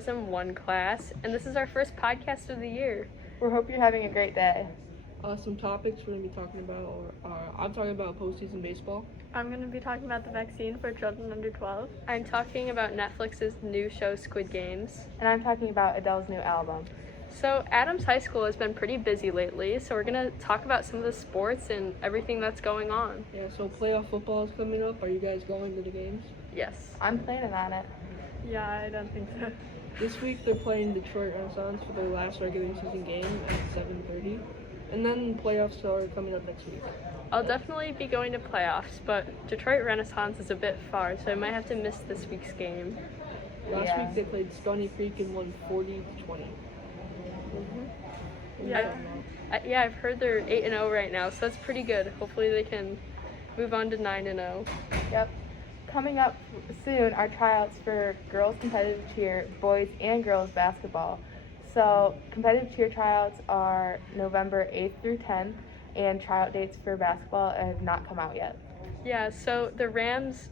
Journalism 1 class, and this is our first podcast of the year. We hope you're having a great day. Some topics we're going to be talking about are I'm talking about postseason baseball. I'm going to be talking about the vaccine for children under 12. I'm talking about Netflix's new show Squid Games. And I'm talking about Adele's new album. So Adams High School has been pretty busy lately, so we're going to talk about some of the sports and everything that's going on. Yeah, so playoff football is coming up. Are you guys going to the games? Yes. I'm planning on it. Yeah, I don't think so. This week they're playing Detroit Renaissance for their last regular season game at 7:30. And then playoffs are coming up next week. I'll definitely be going to playoffs, but Detroit Renaissance is a bit far, so I might have to miss this week's game. Last week they played Stony Creek and won 40-20. Yeah. I've heard they're 8-0 right now, so that's pretty good. Hopefully they can move on to 9-0. Yep. Coming up soon are tryouts for girls competitive cheer, boys and girls basketball. So competitive cheer tryouts are November 8th through 10th, and tryout dates for basketball have not come out yet. Yeah, so the Rams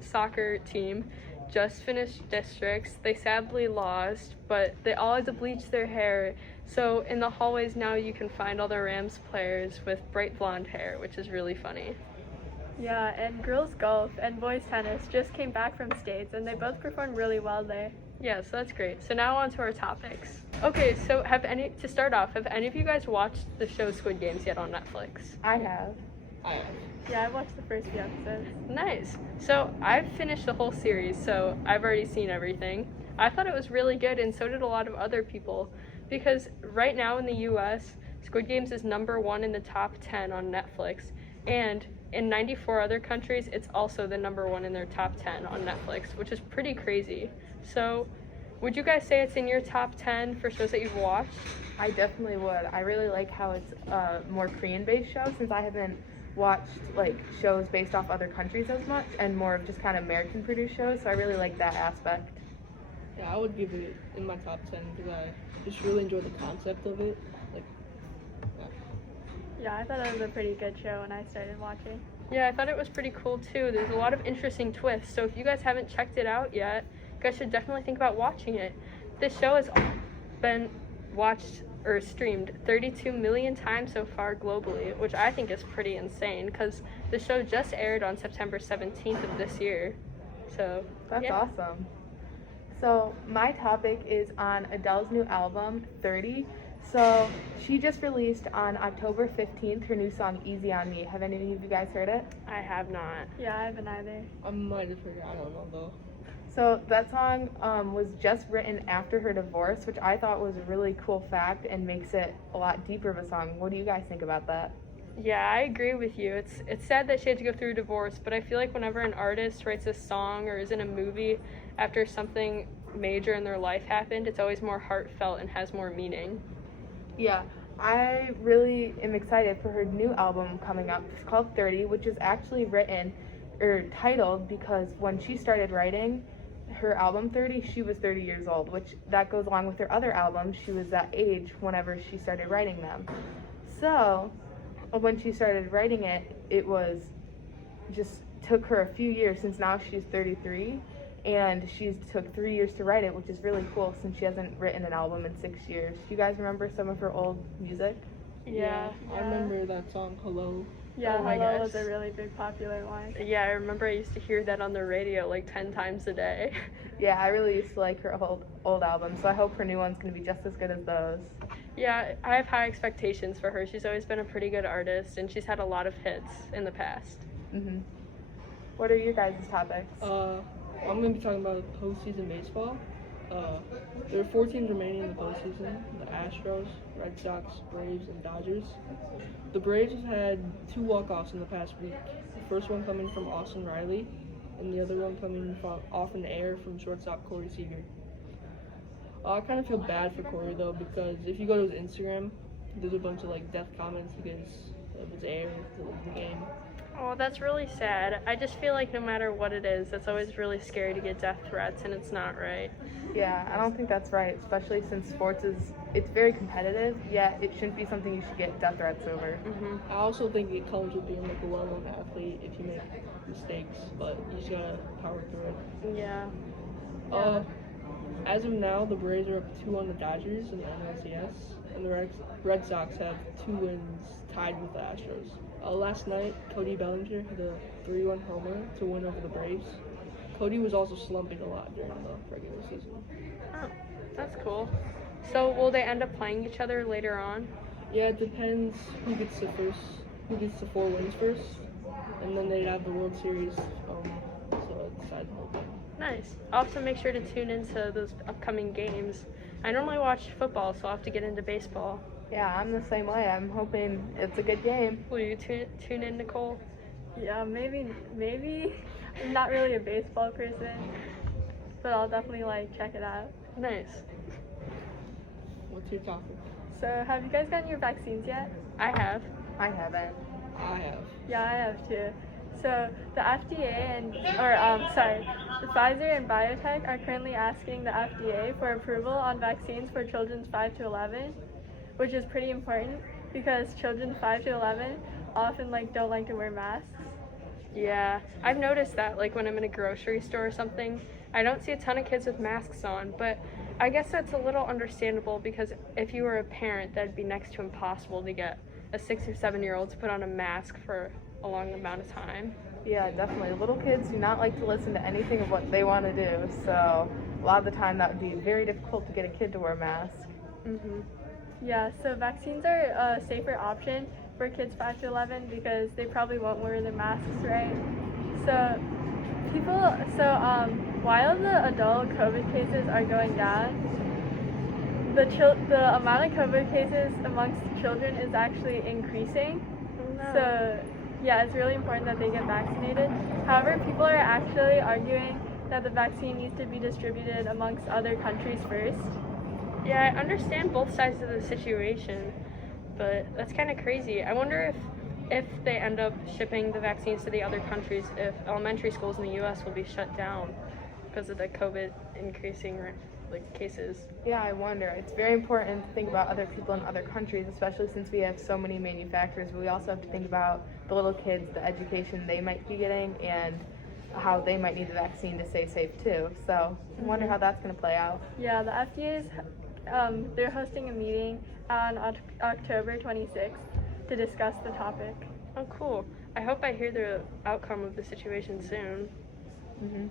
soccer team just finished districts. They sadly lost, but they all had to bleach their hair. So in the hallways now you can find all the Rams players with bright blonde hair, which is really funny. Yeah, and girls golf and boys tennis just came back from states, and they both performed really well there. Yeah, so that's great. So now on to our topics. Okay, so have any of you guys watched the show Squid Games yet on Netflix? I have. I have. Yeah, I watched the first few episodes. Nice. So I've finished the whole series, so I've already seen everything. I thought it was really good, and so did a lot of other people, because right now in the US, Squid Games is number 1 in the top 10 on Netflix, and in 94 other countries, it's also the number 1 in their top 10 on Netflix, which is pretty crazy. So, would you guys say it's in your top 10 for shows that you've watched? I definitely would. I really like how it's a more Korean-based show, since I haven't watched like shows based off other countries as much, and more of just kind of American-produced shows, so I really like that aspect. Yeah, I would give it in my top 10 because I just really enjoy the concept of it. Yeah, I thought it was a pretty good show when I started watching. Yeah, I thought it was pretty cool too. There's a lot of interesting twists, so if you guys haven't checked it out yet, you guys should definitely think about watching it. This show has been watched or streamed 32 million times so far globally, which I think is pretty insane because the show just aired on September 17th of this year. So, That's yeah. awesome. So my topic is on Adele's new album, 30. So she just released on October 15th her new song, Easy on Me. Have any of you guys heard it? I have not. Yeah, I haven't either. I might have heard it. I don't know though. So that song was just written after her divorce, which I thought was a really cool fact and makes it a lot deeper of a song. What do you guys think about that? Yeah, I agree with you. It's sad that she had to go through a divorce, but I feel like whenever an artist writes a song or is in a movie after something major in their life happened, it's always more heartfelt and has more meaning. Yeah, I really am excited for her new album coming up. It's called 30, which is actually written or titled because when she started writing her album 30, she was 30 years old, which that goes along with her other albums. She was that age whenever she started writing them. So when she started writing it, it was just took her a few years, since now she's 33, and she's took 3 years to write it, which is really cool since she hasn't written an album in 6 years. Do you guys remember some of her old music? Yeah. I remember that song, Hello. Yeah, Oh my Hello gosh. was a really big popular one. Yeah, I remember I used to hear that on the radio like 10 times a day. Yeah, I really used to like her old album, so I hope her new one's going to be just as good as those. Yeah, I have high expectations for her. She's always been a pretty good artist, and she's had a lot of hits in the past. hmm What are your guys' topics? I'm going to be talking about postseason baseball. There are 4 teams remaining in the postseason: the Astros, Red Sox, Braves, and Dodgers. The Braves have had 2 walk-offs in the past week. The first one coming from Austin Riley, and the other one coming from off in the air from shortstop Corey Seager. I kind of feel bad for Corey though, because if you go to his Instagram, there's a bunch of like death comments because of his air in the game. Oh, that's really sad. I just feel like no matter what it is, it's always really scary to get death threats, and it's not right. Yeah, I don't think that's right, especially since it's very competitive, yet it shouldn't be something you should get death threats over. I also think it comes with being like a well-known athlete if you make mistakes, but you just gotta power through it. Yeah. As of now, the Braves are up 2 on the Dodgers in the NLCS, and the Red Sox have 2 wins tied with the Astros. Last night, Cody Bellinger hit a 3-run homer to win over the Braves. Cody was also slumping a lot during the regular season. Oh, that's cool. So will they end up playing each other later on? Yeah, it depends who gets the 4 wins first, and then they'd have the World Series to decide the whole thing. Nice. I'll have to make sure to tune into those upcoming games. I normally watch football, so I'll have to get into baseball. Yeah, I'm the same way. I'm hoping it's a good game. Will you tune in, Nicole? Yeah, maybe. I'm not really a baseball person, but I'll definitely check it out. Nice. What's your topic? So, have you guys gotten your vaccines yet? I have. I haven't. I have. Yeah, I have too. So the FDA the Pfizer and biotech are currently asking the FDA for approval on vaccines for children 5 to 11, which is pretty important because children 5 to 11 often don't like to wear masks. Yeah, I've noticed that when I'm in a grocery store or something, I don't see a ton of kids with masks on, but I guess that's a little understandable because if you were a parent, that'd be next to impossible to get a 6 or 7-year-old to put on a mask for a long amount of time. Yeah, definitely. Little kids do not like to listen to anything of what they want to do, so a lot of the time that would be very difficult to get a kid to wear a mask. Mm-hmm. Yeah, so vaccines are a safer option for kids 5 to 11 because they probably won't wear their masks, right? So while the adult COVID cases are going down, the amount of COVID cases amongst children is actually increasing. Oh, no. So yeah, it's really important that they get vaccinated. However, people are actually arguing that the vaccine needs to be distributed amongst other countries first. Yeah, I understand both sides of the situation, but that's kind of crazy. I wonder if they end up shipping the vaccines to the other countries, if elementary schools in the U.S. will be shut down because of the COVID increasing cases. Yeah, I wonder. It's very important to think about other people in other countries, especially since we have so many manufacturers. But we also have to think about the little kids, the education they might be getting, and how they might need the vaccine to stay safe too. So I wonder how that's going to play out. Yeah, the FDA is they're hosting a meeting on October 26th to discuss the topic. Oh, cool. I hope I hear the outcome of the situation soon. Mm-hmm.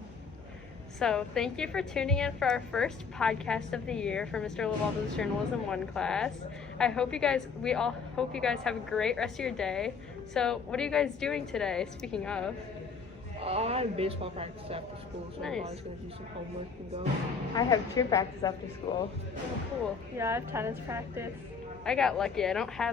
So, thank you for tuning in for our first podcast of the year for Mr. Lavalva's Journalism 1 class. We all hope you guys have a great rest of your day. So, what are you guys doing today, speaking of? I have baseball practice after school, so Nice. I'm probably going to do some homework and go. I have cheer practice after school. Oh, cool. Yeah, I have tennis practice. I got lucky. I don't have